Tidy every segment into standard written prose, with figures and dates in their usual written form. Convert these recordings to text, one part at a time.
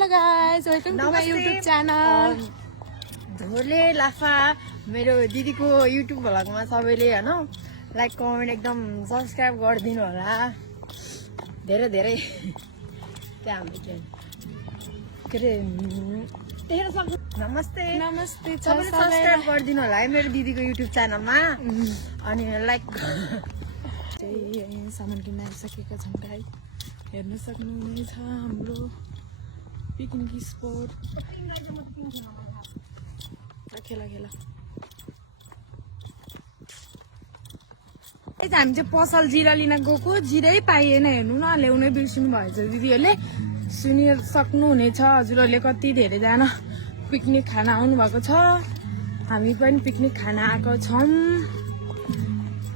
hello guys, welcome to my YouTube channel धोले लाफा मेरो दिदीको युट्युब भ्लगमा सबैले हैन लाइक कमेन्ट एकदम सब्स्क्राइब गरिदिनु होला धेरै धेरै के हामीले के रे देख्न सक्नु नमस्ते नमस्ते सबैले सब्स्क्राइब गरिदिनु होला है मेरो दिदीको युट्युब च्यानलमा अनि लाइक चाहिँ सामान किन्न आइसकेका छौँ गाइस हेर्न सक्नुहुनेछ हाम्रो पिकनिक स्पट खेला खेला हामी चाहिँ पसल जिरा लिन गएको जिरै पाइएन हेर्नु न ल्याउनै बिर्सिनु भएछ दिदीहरूले सुनि सक्नुहुनेछ हजुरहरूले कति धेरैजना पिकनिक खान आउनु भएको छ हामी पनि पिकनिक खान आएको छौँ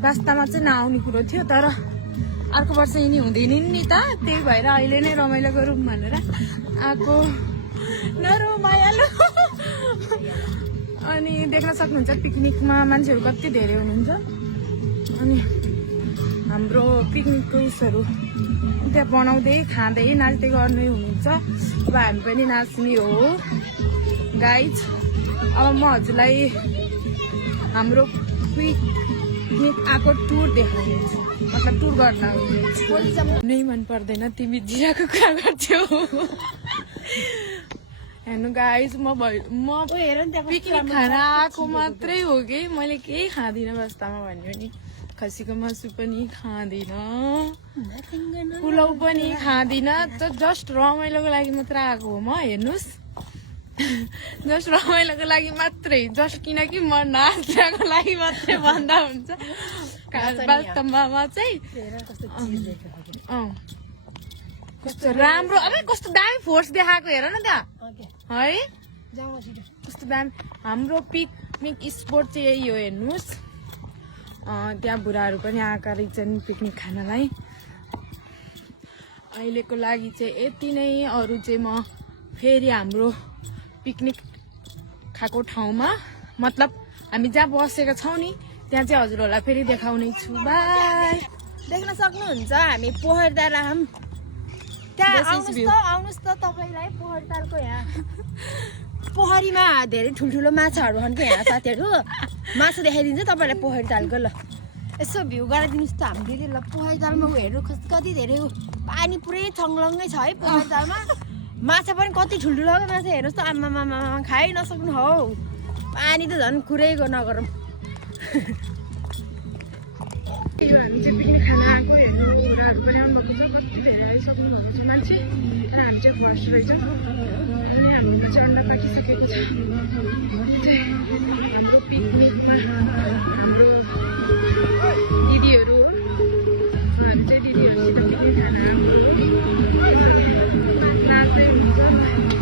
वास्तवमा चाहिँ नआउने कुरो थियो तर अर्को वर्ष यिनी हुँदैन नि त त्यही भएर अहिले नै रमाइलो गरौँ भनेर आएको नरो मायालु अनि देख्न सक्नुहुन्छ पिकनिकमा मान्छेहरू कति धेरै हुनुहुन्छ अनि हाम्रो पिकनिकको उसहरू त्यहाँ बनाउँदै खाँदै नाच्दै गर्नै हुनुहुन्छ अब हामी पनि नाच्ने हो गाइज अब म हजुरलाई हाम्रो पिकनिक आएको टुर देखाउनेछु मतलब टुर गर्न नै मन पर्दैन तिमी जिराको कुरा गर्थ्यौ हेर्नु गाइज म पिकनिक खान आएको मात्रै हो कि मैले केही खाँदिनँ वास्तवमा भन्यो नि खसीको मासु पनि खाँदिनँ पुलाउ पनि खाँदिनँ त जस्ट रमाइलोको लागि मात्र आएको हो म हेर्नुहोस् जस्ट रमाइलोको लागि मात्रै जस्ट किनकि म नाच्नको लागि मात्रै भन्दा हुन्छ वास्तवमा चाहिँ कस्तो राम्रो अब कस्तो दामी फोर्स देखाएको हेर न त्यहाँ है कस्तो दामी हाम्रो पिकनिक स्पोट चाहिँ यही हो हेर्नुहोस् त्यहाँ बुढाहरू पनि आएका रहेछन् पिकनिक खानलाई अहिलेको लागि चाहिँ यति नै अरू चाहिँ म फेरि हाम्रो पिकनिक खाएको ठाउँमा मतलब हामी जहाँ बसेका छौँ नि त्यहाँ चाहिँ हजुरहरूलाई फेरि देखाउने छु बाई देख्न सक्नुहुन्छ हामी पोखरदाराम त्यहाँ आउनुहोस् त तपाईँलाई पोखरदारको यहाँ पोखरीमा धेरै ठुल्ठुलो माछाहरू छन् कि यहाँ साथीहरू माछा देखाइदिन्छ तपाईँलाई पोखरदालको ल यसो भ्यू गराइदिनुहोस् त हाम्रो दिदी ल पोखरदालमा हेर्नु कति धेरै पानी पुरै छङ्लङ्गै छ है पोखरदालमा माछा पनि कति ठुल्ठुलो माछा हेर्नुहोस् त आमामामा खाइ नसक्नु हौ पानी त झन् कुरैको नगरौँ हामी चाहिँ पिकनिक खान आएको हेर्नु बुढाहरू पनि आउनुभएको छ कति धेरै आइसक्नु भएको छ मान्छे तर हामी चाहिँ फर्स्ट रहेछ अनि हाम्रो चाहिँ अन्डा पाकिसकेको छ हाम्रो पिकनिकमा हाम्रो दिदीहरू हामी चाहिँ दिदीहरूसित पिकनिक खान आएको नाच्दै हुन्छ हेर्न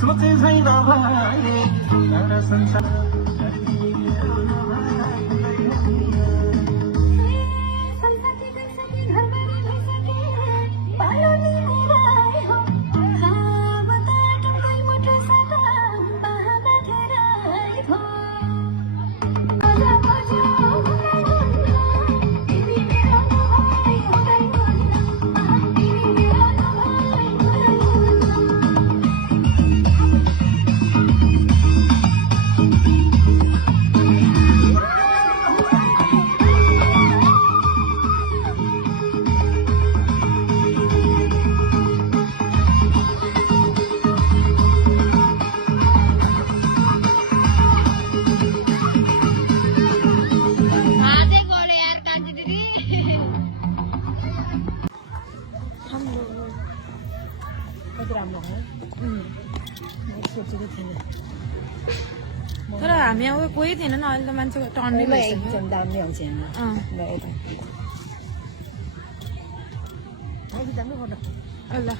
सोचे छैन भाइ संसार हामी अब कोही थिएन नि अहिले त मान्छेको टन्नै भइसक्यो 真的没有钱了。 अँ来的。हामी त नि फोटो ल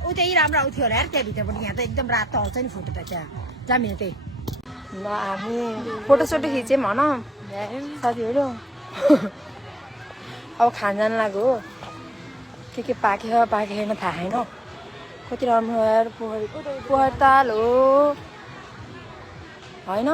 ऊ त्यही राम्रो आउँथ्यो होला यार त्यहाँभित्रबाट यहाँ त एकदम रातो आउँछ नि फोटो त त्यहाँ जामिया त्यही ल हामी फोटोसोटो खिच्यौँ भन साथीहरू अब खान जानु लाग्यो हो के पाक्यो पाकेन थाहा छैन कति राम्रो यार पोखरी ताल हो होइन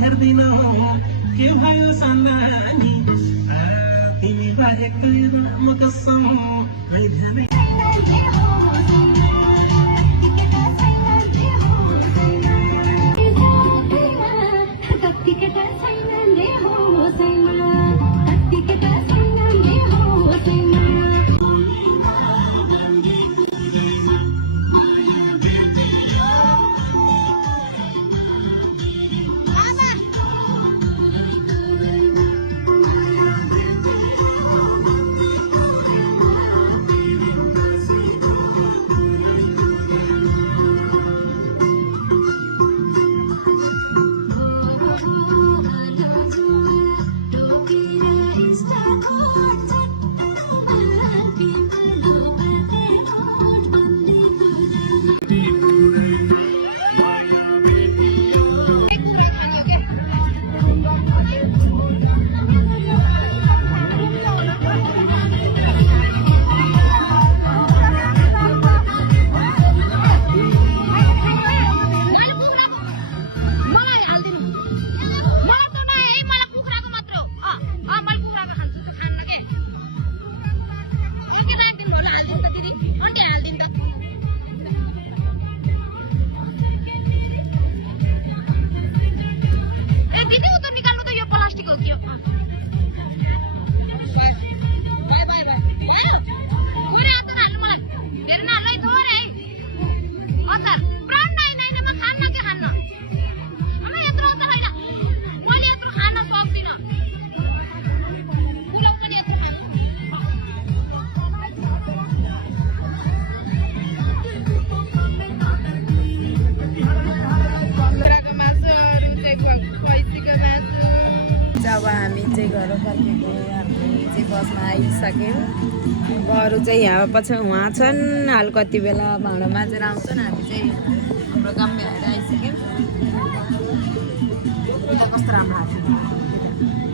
हेर्दिन के भयो सामानी तिमी बाहेक म कसम भइध्यानै अब हामी चाहिँ घर फर्केको हामी चाहिँ बसमा आइसक्यौँ बरू चाहिँ यहाँ पछि उहाँ छन् हाल कति बेला भाँडा माझेर आउँछन् हामी चाहिँ हाम्रो काम भएर आइसक्यौँ कस्तो राम्रो लाग्छ